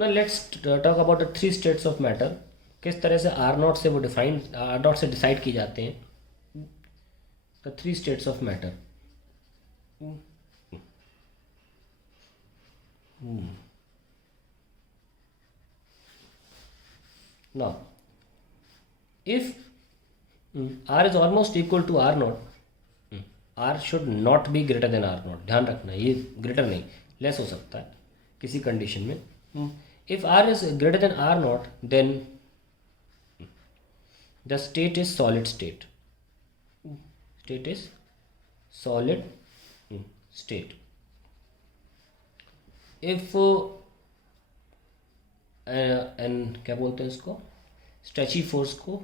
ना let's talk about the three states of matter. किस तरह से आर नॉट से वो डिफाइन, आर नॉट से डिसाइड की जाते हैं the three states of matter. Now if R is almost equal to R naught, R should not be greater than R naught. ध्यान रखना ये ग्रेटर नहीं, लेस हो सकता है किसी कंडीशन में। If R is greater than R naught then the state is solid state, state is solid state. If an क्या बोलते हैं इसको, स्ट्रेची फोर्स को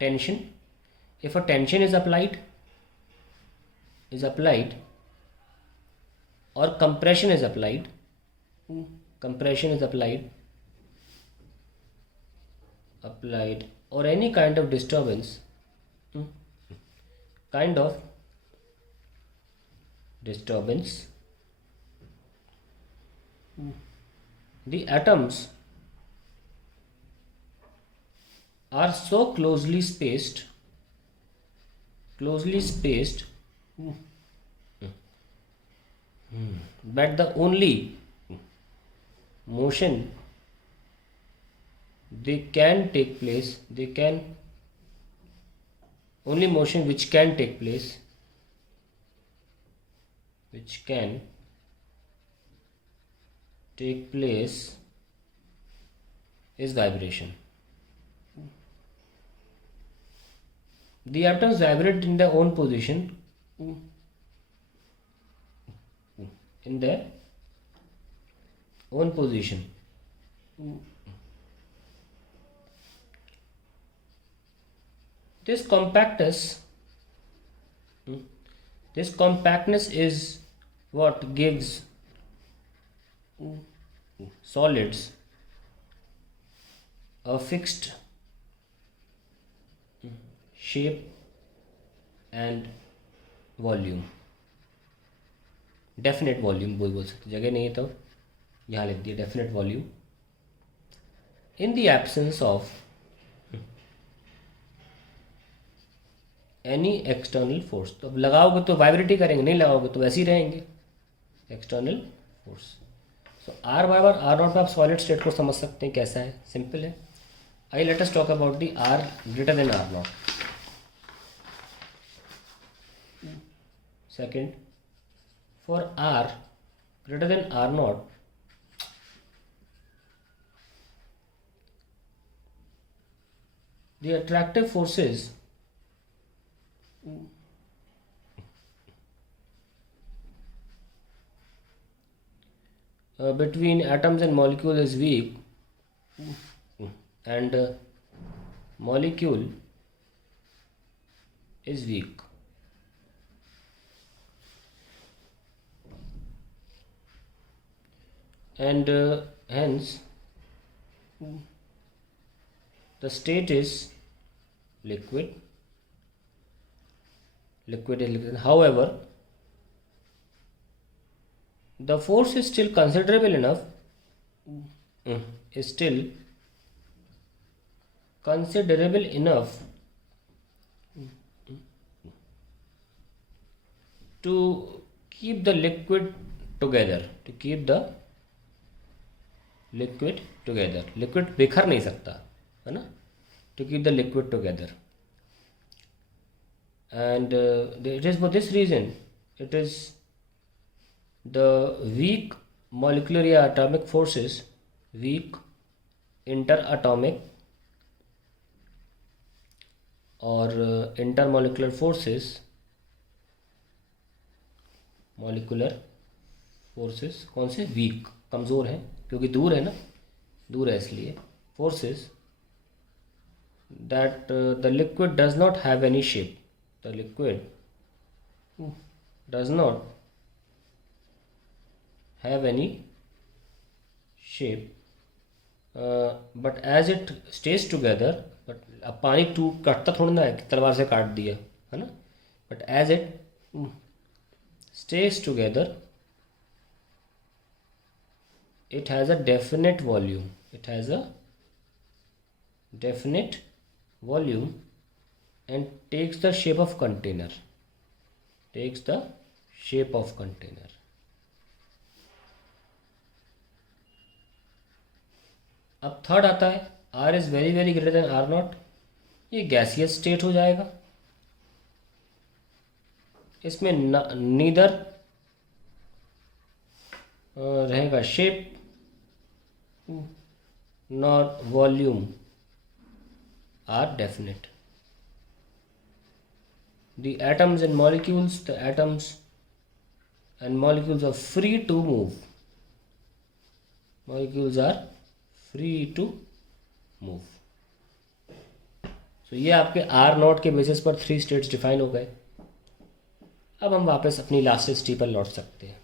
tension, if a tension is applied or compression is applied, compression is applied or any kind of disturbance, kind of disturbance, the atoms are so closely spaced but the only motion they can take place, they can only motion which can take place, which can take place is vibration. The atoms vibrate in their own position, in their own position. This compactness, this compactness is what gives solids a fixed shape and volume, definite volume बोल सकते, जगह नहीं है तो यहाँ लिख दिया definite volume. In the absence of any external force, तो अब लगाओगे तो वाइब्रेट ही करेंगे, नहीं लगाओगे तो वैसे ही रहेंगे एक्सटर्नल फोर्स। सो आर बराबर आर नॉट में आप सॉलिड स्टेट को समझ सकते हैं कैसा है, सिंपल है। I let us talk about the R greater than R naught. Second, for R greater than R naught, the attractive forces between atoms and molecule is weak, and molecule is weak. And hence the state is liquid, liquid is liquid. However, the force is still considerable enough, is still considerable enough to keep the liquid together, to keep the liquid together. Liquid बिखर नहीं सकता है ना, to keep the liquid together. And it is for this reason, it is the weak molecular या atomic forces, weak interatomic और intermolecular forces, molecular forces कौन से weak, कमज़ोर हैं क्योंकि दूर है ना, दूर है इसलिए। Forces that the liquid does not have any shape, the liquid does not have any shape, but as it stays together, but अब पानी टूट कटता थोड़ा ना है, तलवार से काट दिया है ना, but as it stays together it has a definite volume. It has a definite volume and takes the shape of container. Takes the shape of container. अब थर्ड आता है R is very very greater than R naught. ये gaseous state हो जाएगा. इसमें neither रहेगा shape nor volume are definite. The atoms and molecules, the atoms and molecules are free to move. Molecules are free to move. So ये आपके R not के बेसिस पर 3 states define हो गए. अब हम वापस अपनी लास्ट स्टेज पर लौट सकते हैं.